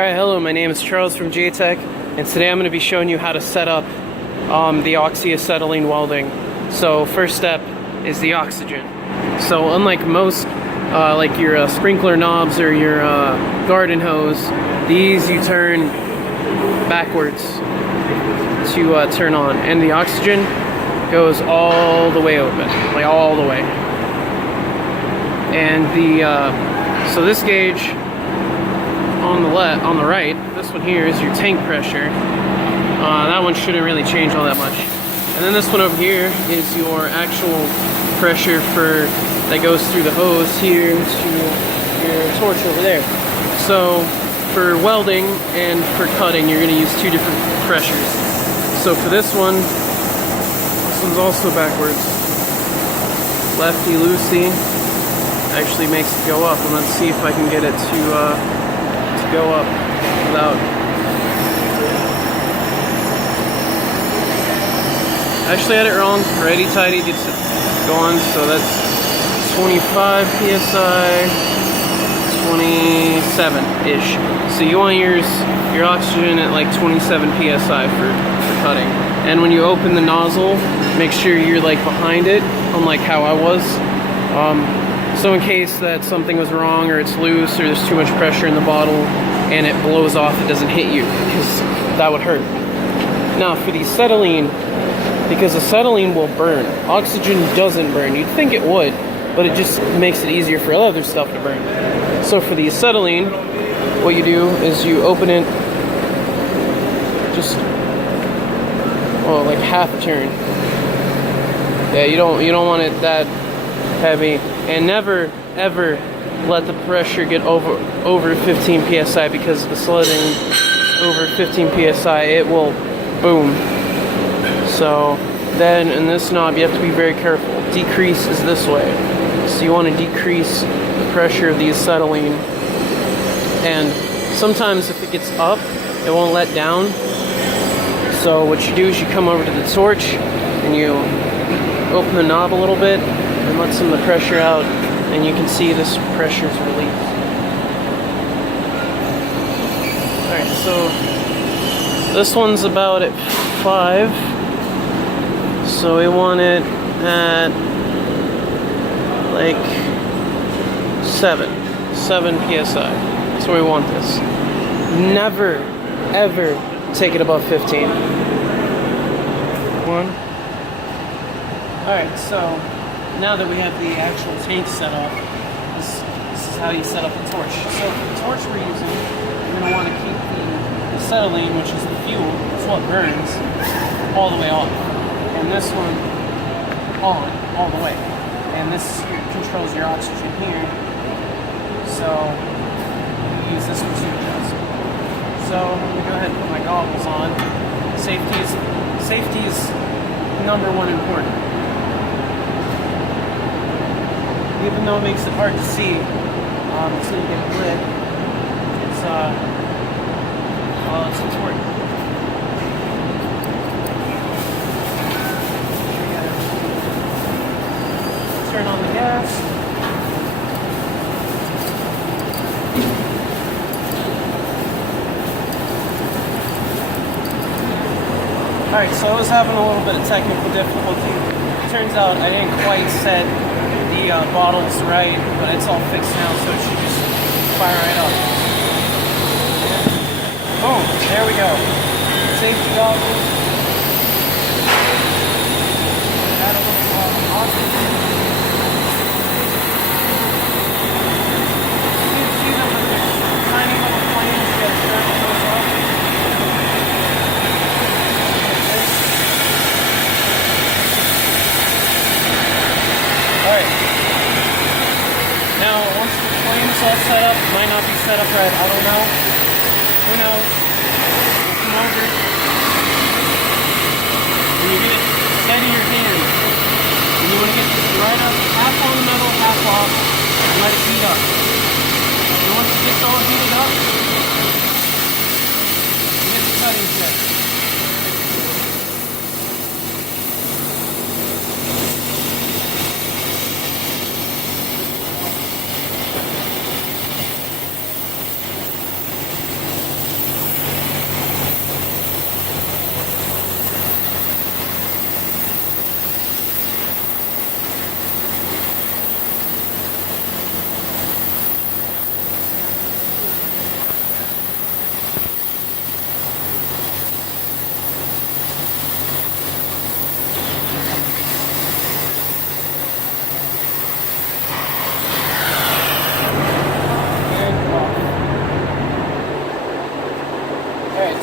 Alright, hello, my name is Charles from JTech, and today I'm going to be showing you how to set up the Oxy Acetylene welding. So first step is the oxygen. So unlike most, like your sprinkler knobs or your garden hose, these you turn backwards to turn on, and the oxygen goes all the way open, like all the way. And the so this gauge on the right, this one here is your tank pressure. That one shouldn't really change all that much. And then this one over here is your actual pressure that goes through the hose here to your torch over there. So for welding and for cutting, you're going to use two different pressures. So for this one's also backwards. Lefty loosey actually makes it go up, and let's see if I can get it to go up without. Actually, I had it wrong. Righty tighty gets it going, so that's 25 psi, 27-ish. So you want your oxygen at like 27 psi for cutting. And when you open the nozzle, make sure you're like behind it, unlike how I was. So in case that something was wrong, or it's loose, or there's too much pressure in the bottle and it blows off, it doesn't hit you, because that would hurt. Now for the acetylene, because acetylene will burn, oxygen doesn't burn. You'd think it would, but it just makes it easier for other stuff to burn. So for the acetylene, what you do is you open it just like half a turn. Yeah, you don't want it that heavy, and never ever let the pressure get over 15 psi, because the acetylene over 15 psi, it will boom. So then in this knob you have to be very careful. Decrease is this way, so you want to decrease the pressure of the acetylene, and sometimes if it gets up, it won't let down. So what you do is you come over to the torch and you open the knob a little bit and let some of the pressure out, and you can see this pressure is released. Alright, so this one's about at 5, so we want it at like 7 psi. That's where we want this. Never ever take it above 15. Alright, so now that we have the actual tank set up, this is how you set up the torch. So for the torch we're using, you're going to want to keep the acetylene, which is the fuel, it's what burns, all the way off. And this one on, all the way. And this controls your oxygen here. So you use this one to adjust. So I'm going to go ahead and put my goggles on. Safety is number one important. Even though it makes it hard to see until you get it lit, it's important. Turn on the gas. Alright, so I was having a little bit of technical difficulty. Turns out I didn't quite set the bottles right, but it's all fixed now, so it should just fire right up. Boom, there we go. Safety goggles. Add a little oxygen. You can see them with their tiny little flames that turn those off. Alright. Now, once the flame's all set up, it might not be set up right, I don't know. Who knows? We'll come over. And you get it steady in your hand. And you want to get this right up, half on the metal, half off, and let it heat up. And once it gets all heated up, you hit the cutting jet.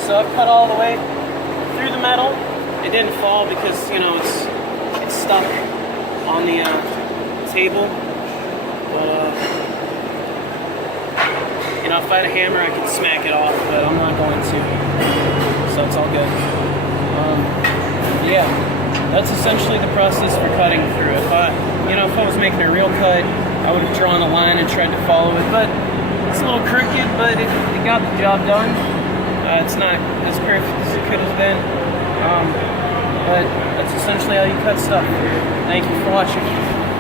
so I've cut all the way through the metal. It didn't fall because, you know, it's stuck on the table. But, you know, if I had a hammer, I could smack it off, but I'm not going to. So it's all good. Yeah, that's essentially the process for cutting through. If I was making a real cut, I would have drawn a line and tried to follow it, but it's a little crooked, but it got the job done. It's not as perfect as it could have been, but that's essentially how you cut stuff. Thank you for watching.